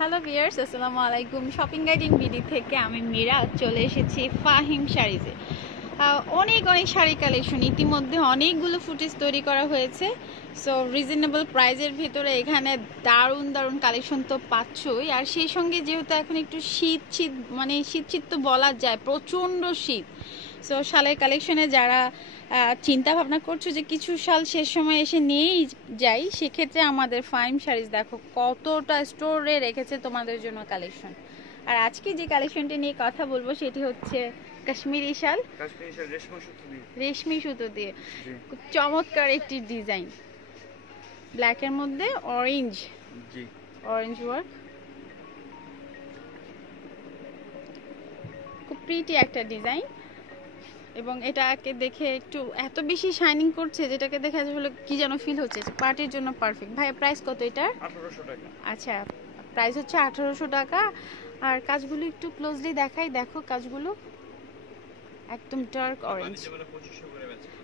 Hello viewers, আসসালামু আলাইকুম। Shopping guiding BD থেকে আমি মীরা চলে এসেছি ফাহিম শাড়িজে। অনেক শাড়ি কালেকশন ইতিমধ্যে অনেকগুলো ফুটেজ তৈরি করা হয়েছে। সো রিজনেবল প্রাইজের ভিতরে এখানে দারুণ দারুণ কালেকশন তো পাচ্ছই, আর সেই সঙ্গে যেহেতু এখন একটু শীত শীত শীত শীত তো বলা যায়, প্রচণ্ড শীত। সো শালের কালেকশনে যারা চিন্তা ভাবনা করছো যে কিছু শাল শেষ সময় এসে নিয়েই যাই, সেক্ষেত্রে আমাদের ফাইম শাড়িজ দেখো কতটা স্টোরে রেখেছে তোমাদের জন্য কালেকশন। আর আজকে যে কালেকশনটি নিয়ে কথা বলবো সেটি হচ্ছে কাশ্মীরি শাল, রেশমি সুতো দিয়ে খুব চমৎকার একটি ডিজাইন, ব্ল্যাকের মধ্যে অরেঞ্জ ওয়ার্ক, খুব প্রিটি একটা ডিজাইন। এবং এটাকে দেখে একটু এত বেশি শাইনিং করছে, যেটাকে দেখে আসলে কি যেন ফিল হচ্ছে, পার্টির জন্য পারফেক্ট। ভাই প্রাইস কত এটার? 1800 টাকা। আচ্ছা, প্রাইস হচ্ছে 1800 টাকা। আর কাজগুলো একটু ক্লোজলি দেখাই, দেখো কাজগুলো একদম ডার্ক অরেঞ্জ।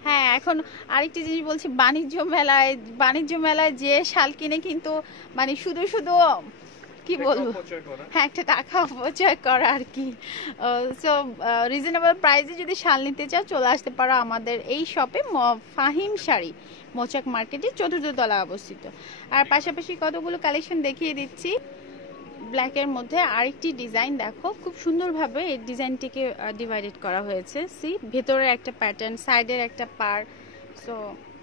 হ্যাঁ, এখন আরেকটি জিনিস বলছি, বাণিজ্য মেলায় যে শাল কিনে কিন্তু শুধু শুধু কি বলবো, হ্যাঁ একটা টাকা অপচয় করা আর কি। সো রিজনেবল প্রাইসে যদি শাল নিতে চাও চলে আসতে পারো আমাদের এই শপে, ফাহিম শাড়ি, মোচাক মার্কেটে 4th তলা অবস্থিত। আর পাশাপাশি কতগুলো কালেকশন দেখিয়ে দিচ্ছি। ব্ল্যাকের মধ্যে আরেকটি ডিজাইন দেখো, খুব সুন্দরভাবে এই ডিজাইনটিকে ডিভাইডেড করা হয়েছে। সি ভেতরের একটা প্যাটার্ন, সাইডের একটা পার, সো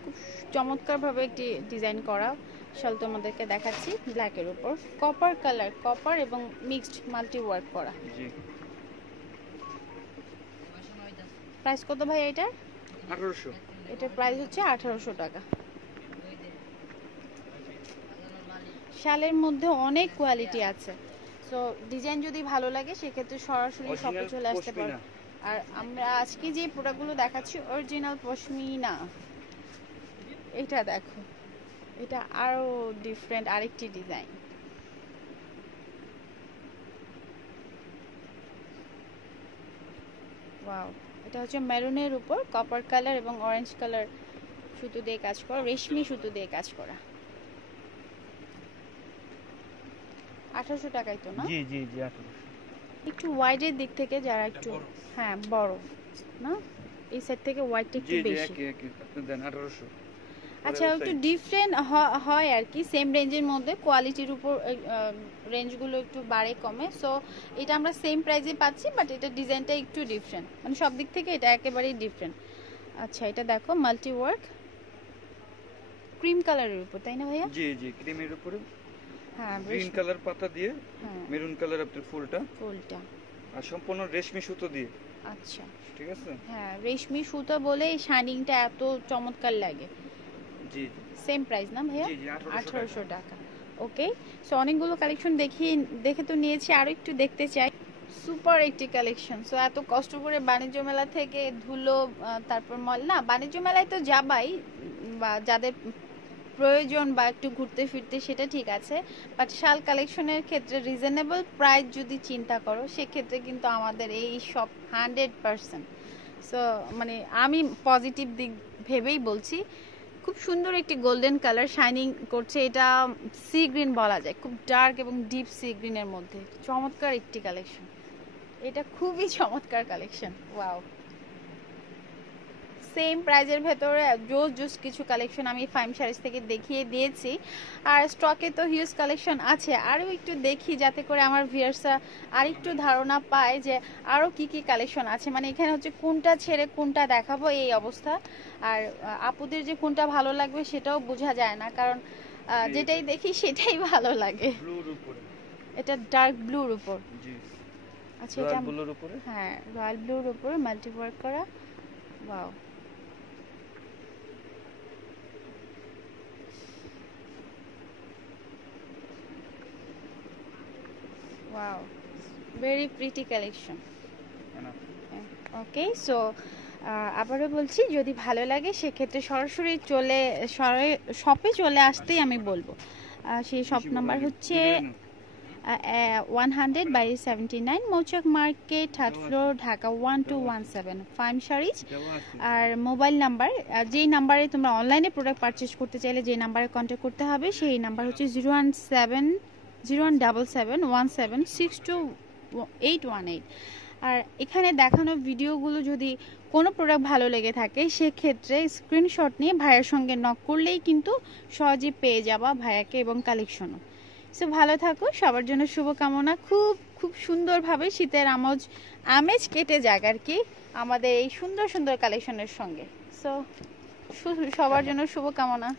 খুব চমৎকারভাবে একটি ডিজাইন করা শাল তোমাদেরকে দেখাচ্ছি। ব্ল্যাকের উপর কপার কালার, কপার এবং মিক্সড মাল্টি ওয়ার্ক করা। প্রাইস কত ভাই এটা? 1800। এটার প্রাইস হচ্ছে 1800 টাকা। শালের মধ্যে অনেক কোয়ালিটি আছে, সো ডিজাইন যদি ভালো লাগে সেক্ষেত্রে সরাসরি শপে চলে আসতে পারো। আর আমরা আজকে যে প্রোডাক্টগুলো দেখাচ্ছি অরিজিনাল পশমিনা। এটা দেখো, এটা আরো ডিফারেন্ট আরেকটি ডিজাইন। ওয়াও, এটা হচ্ছে মেরুনের উপর কপার কালার এবং অরেঞ্জ কালার সুতো দিয়ে কাজ করা, রেশমি সুতো দিয়ে কাজ করা। 1800 টাকাই তো না? জি জি জি 1800। একটু ওয়াইডের দিক থেকে যারা একটু, হ্যাঁ বড় না, এই সেট থেকে ওয়াইডটা একটু বেশি। জি জি আপনি দেন 1800। আচ্ছা, একটু ডিফারেন্ট হয় আর কি, সেম রেঞ্জের মধ্যে কোয়ালিটির উপর রেঞ্জগুলো একটু বাড়ে কমে। সো এটা আমরা সেম প্রাইসে পাচ্ছি, বাট এটা ডিজাইনটা একটু ডিফারেন্ট, সব দিক থেকে এটা একেবারেই ডিফারেন্ট। আচ্ছা, এটা দেখো মাল্টি ওয়ার্ক ক্রিম কালারের উপর, তাই না ভাইয়া? জি জি ক্রিমের উপরে, হ্যাঁ গ্রিন কালার পাতা দিয়ে, হ্যাঁ মেরুন কালার আপনার ফুলটা, আর সম্পূর্ণ রেশমি সুতো দিয়ে। আচ্ছা ঠিক আছে, হ্যাঁ রেশমি সুতো বলে শাইনিংটা এত চমৎকার লাগে। জি সেম প্রাইস না ভাইয়া? জি জি 1800 টাকা। ওকে, সো অনেকগুলো কালেকশন দেখে তো নিয়েছি, আরো একটু দেখতে চাই। সুপার একটি কালেকশন। সো এত কষ্ট করে বাণিজ্য মেলা থেকে ধুলো, তারপর বাণিজ্য মেলায় তো যাবাই, বা যাদের প্রয়োজন বা একটু ঘুরতে ফিরতে সেটা ঠিক আছে, বাট শাল কালেকশনের ক্ষেত্রে রিজনেবল প্রাইস যদি চিন্তা করো সেক্ষেত্রে কিন্তু আমাদের এই সব 100%। সো আমি পজিটিভ দিক ভেবেই বলছি। খুব সুন্দর একটি গোল্ডেন কালার শাইনিং করছে, এটা সি গ্রিন বলা যায়, খুব ডার্ক এবং ডিপ সি গ্রিনের মধ্যে চমৎকার একটি কালেকশন। এটা খুবই চমৎকার কালেকশন। ওয়াও, সেম প্রাইজের ভেতরে জোস কিছু কালেকশন আমি ফাইম শাড়িজ থেকে দেখিয়ে দিয়েছি, আর স্টকে তো হিউজ কালেকশন আছে। আরও একটু দেখি যাতে করে আমার ভিউয়ার্সরা আর একটু ধারণা পায় যে আরও কি কি কালেকশন আছে। এখানে হচ্ছে কোনটা ছেড়ে কোনটা দেখাবো এই অবস্থা। আর আপুদের যে কোনটা ভালো লাগবে সেটাও বোঝা যায় না, কারণ যেটাই দেখি সেটাই ভালো লাগে। এটা ডার্ক ব্লুর উপর, আচ্ছা এটা ব্লুর উপরে, হ্যাঁ রয়্যাল ব্লুর উপর মাল্টি ওয়ার্ক করা। Wow, wow, very pretty collection. ওকে, সো আবারও বলছি, যদি ভালো লাগে সেক্ষেত্রে সরাসরি শপে চলে আসতেই আমি বলবো। সেই শপ নাম্বার হচ্ছে 100/79 Mouchak market, 3rd floor, Dhaka 1217, Faim sarees. আর মোবাইল নাম্বার, যেই নাম্বারে তোমরা অনলাইনে প্রোডাক্ট পারচেস করতে চাইলে যে নাম্বারে কন্ট্যাক্ট করতে হবে সেই নাম্বার হচ্ছে 017717621818। আর এখানে দেখানো ভিডিওগুলো যদি কোনো প্রোডাক্ট ভালো লেগে থাকে সেক্ষেত্রে স্ক্রিনশট নিয়ে ভাইয়ের সঙ্গে নক করলেই কিন্তু সহজেই পেয়ে যাবা ভাইয়াকে এবং কালেকশনও। সো ভালো থাকো, সবার জন্য শুভকামনা। খুব খুব সুন্দরভাবে শীতের আমেজ কেটে যাক আর কি আমাদের এই সুন্দর সুন্দর কালেকশনের সঙ্গে। সো সবার জন্য শুভকামনা।